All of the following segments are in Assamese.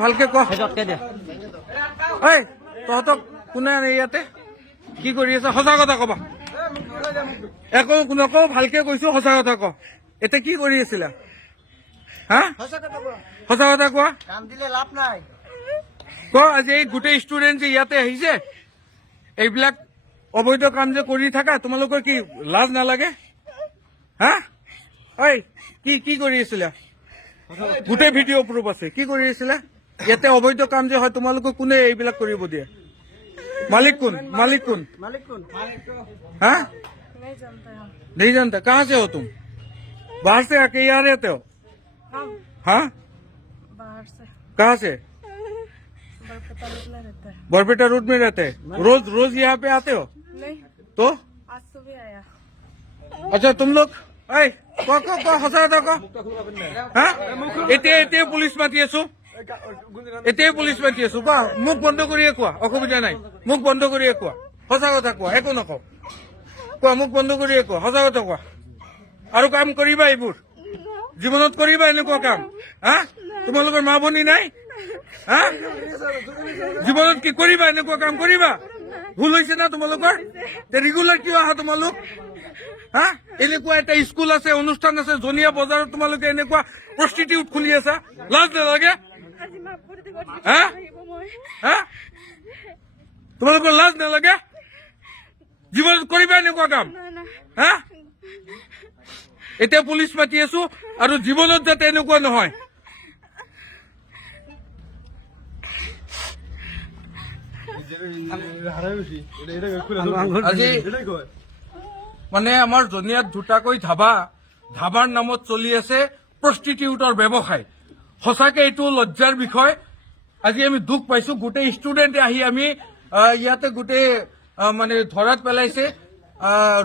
ভালকে ক ঐ তহঁতক কোনে ইয়াতে কি কৰি আছে সঁচা কথা কবা একো নকওঁ ভালকে কৈছো সঁচা কথা ক এতিয়া কি কৰি আছিলা হা সঁচা কথা কোৱা ক আজি এই গোটেই ষ্টুডেণ্ট যে ইয়াতে আহিছে এইবিলাক অবৈধ কাম যে কৰি থাকা তোমালোকৰ কি লাজ নালাগে হা ঐ কি কৰি আছিলা গোটেই ভিডিঅ' প্ৰুফ আছে কি কৰি আছিলা ইয়াতে অবৈধ কাম যে হয় তোমালোকক কোনে এইবিলাক কৰিব দিয়ে मालिक कौन हाँ नहीं जानता कहाँ से हो तुम बाहर से आके यहाँ रहते हो हाँ बाहर से कहाँ से बरपेटा रोड में रहते हैं रोज यहाँ पे आते हो नहीं तो आज सुबह आया अच्छा तुम लोग সঁচা কথা ক হা এতিয়া পুলিচ মাতি আছো এতিয়াই পুলিচ মাতি আছো কোৱা মুখ বন্ধ কৰিয়ে কোৱা অসুবিধা নাই মুখ বন্ধ কৰিয়ে কোৱা সঁচা কথা কোৱা একো নকওঁ কোৱা মুখ বন্ধ কৰিয়ে কোৱা সঁচা কথা কোৱা আৰু কাম কৰিবা এইবোৰ জীৱনত কৰিবা এনেকুৱা কাম হা তোমালোকৰ মা ভনী নাই হা জীৱনত কি কৰিবা এনেকুৱা কাম কৰিবা ভুল হৈছে না তোমালোকৰ ৰেগুলাৰ কিয় আহা তোমালোক হা এনেকুৱা এটা স্কুল আছে অনুষ্ঠান আছে জনিয়া বজাৰত তোমালোকে এনেকুৱা প্ৰষ্টিটিউট খুলি আছা লাজ নালাগে হা হা তোমালোকৰ লাজ নালাগে জীৱনত কৰিবা এনেকুৱা কাম হা এতিয়া পুলিচ মাতি আছো আৰু জীৱনত যাতে এনেকুৱা নহয় আজি মানে আমাৰ জনিয়াত দুটাকৈ ধাবাৰ নামত চলি আছে প্ৰষ্টিটিউটৰ ব্যৱসায় সঁচাকে এইটো লজ্জাৰ বিষয় আজি আমি দুখ পাইছো গোটেই ষ্টুডেণ্টে আহি আমি ইয়াতে গোটেই মানে ধৰাত পেলাইছে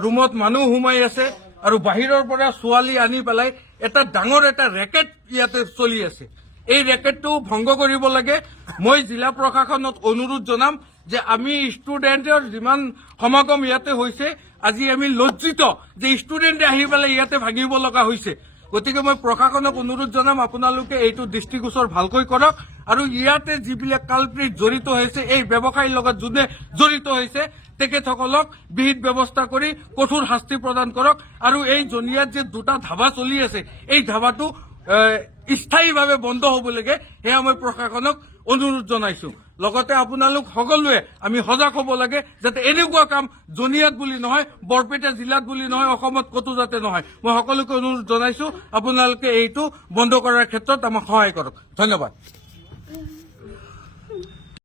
ৰুমত মানুহ সোমাই আছে আৰু বাহিৰৰ পৰা ছোৱালী আনি পেলাই এটা ডাঙৰ এটা ৰেকেট ইয়াতে চলি আছে এই ৰেকেটটো ভংগ কৰিব লাগে মই জিলা প্ৰশাসনক অনুৰোধ জনাম যে আমি ষ্টুডেণ্টৰ যিমান সমাগম ইয়াতে হৈছে আজি আমি লজ্জিত যে ষ্টুডেণ্টে আহি পেলাই ইয়াতে ভাঙিব লগা হৈছে গতিকে মই প্ৰশাসনক অনুৰোধ জনাম আপোনালোকে এইটো দৃষ্টিগোচৰ ভালকৈ কৰক আৰু ইয়াতে যিবিলাক কালপ্ৰিট জড়িত হৈছে এই ব্যৱসায়ৰ লগত যোনে জড়িত হৈছে তেখেতসকলক বিহিত ব্যৱস্থা কৰি কঠোৰ শাস্তি প্ৰদান কৰক আৰু এই জনিয়াত যে দুটা ধাবা চলি আছে এই ধাবাটো স্থায়ীভাৱে বন্ধ হ'ব লাগে সেয়া মই প্ৰশাসনক অনুৰোধ জনাইছো লগতে আপোনালোক সকলোৱে আমি সজাগ হ'ব লাগে যাতে এনেকুৱা কাম জনিয়াত বুলি নহয় বৰপেটা জিলাত বুলি নহয় অসমত কতো যাতে নহয় মই সকলোকে অনুৰোধ জনাইছো আপোনালোকে এইটো বন্ধ কৰাৰ ক্ষেত্ৰত আমাক সহায় কৰক ধন্যবাদ